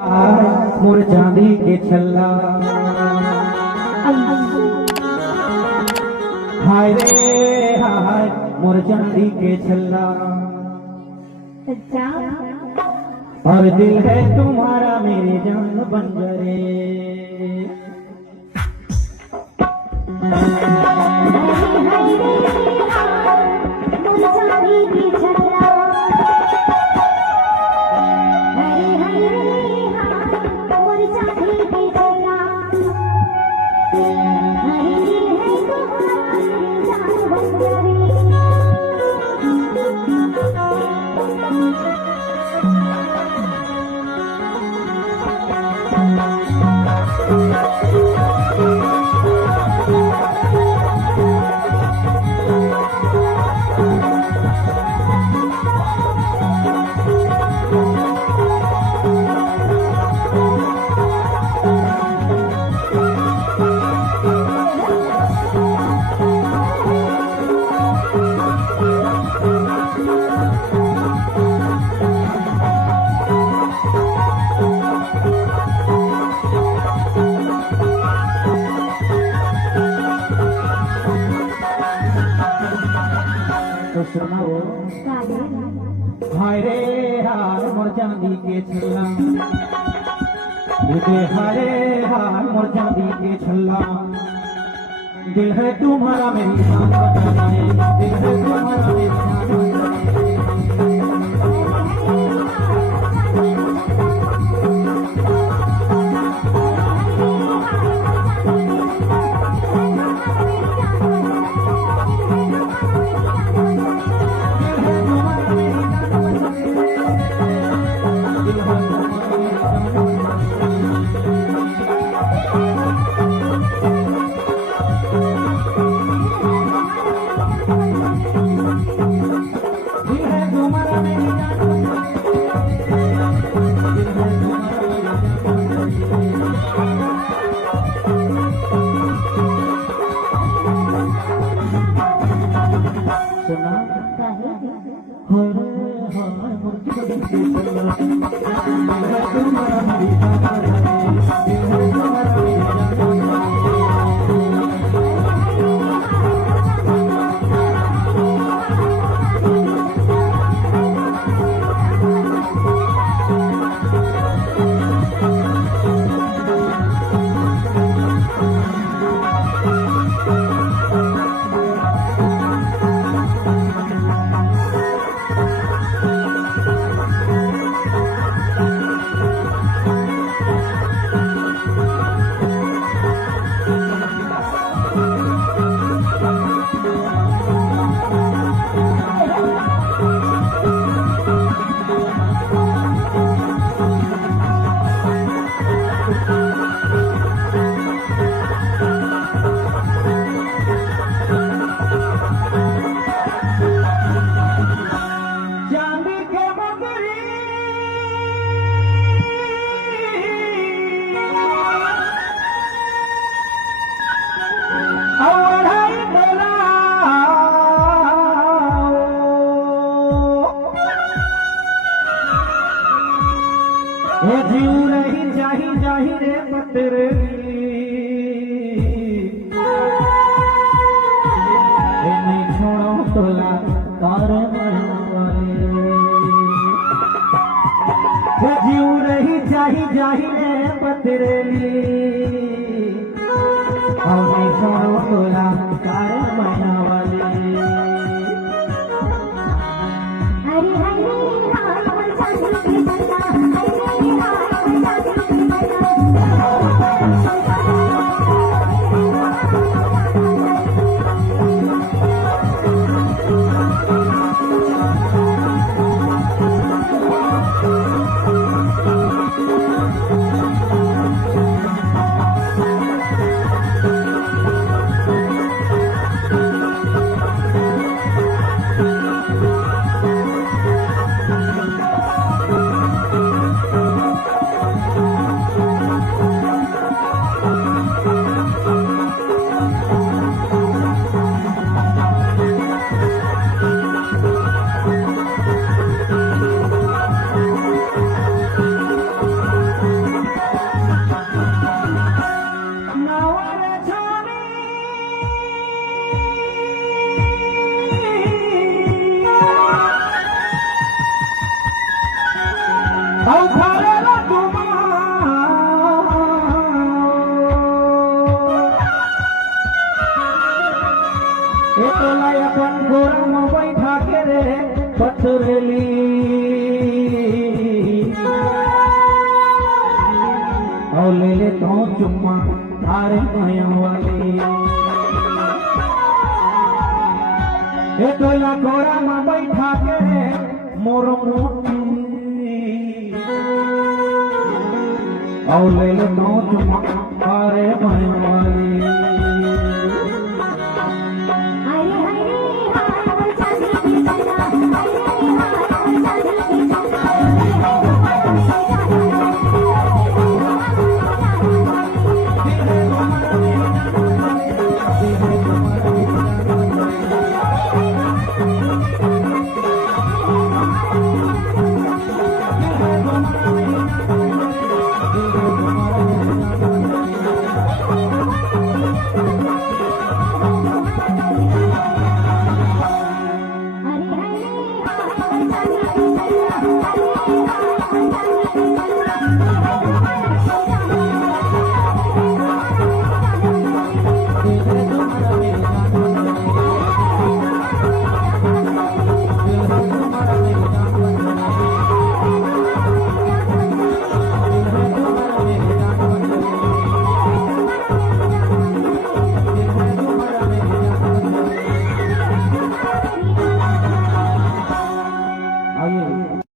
मोर चांदी के छल्ला हाय रे हाय मोर चांदी के छल्ला और दिल है तुम्हारा मेरी जान बंजरे तो सुनाओ हाय रे हाय मोर चांदी के छल्ला हाय रे हाय मोर चांदी के छल्ला दिल है तुम्हारा मेरी जान बचाने दिल है तुम्हारा मेरी जान बचाने जीव नहीं जाही जाही रे पत्र नहीं छोड़ो तोला तार जीव नहीं जाही जाही रे पत्र नहीं छोड़ो तोला तार मना वाले अपन गोरा में बैठा के रे पथरेली और ले ले तो चुम्मा तारे माया वाली ये टोला गोरा में बैठा के रे मोर मोती और ले ले तो चुम्मा तारे माया वाली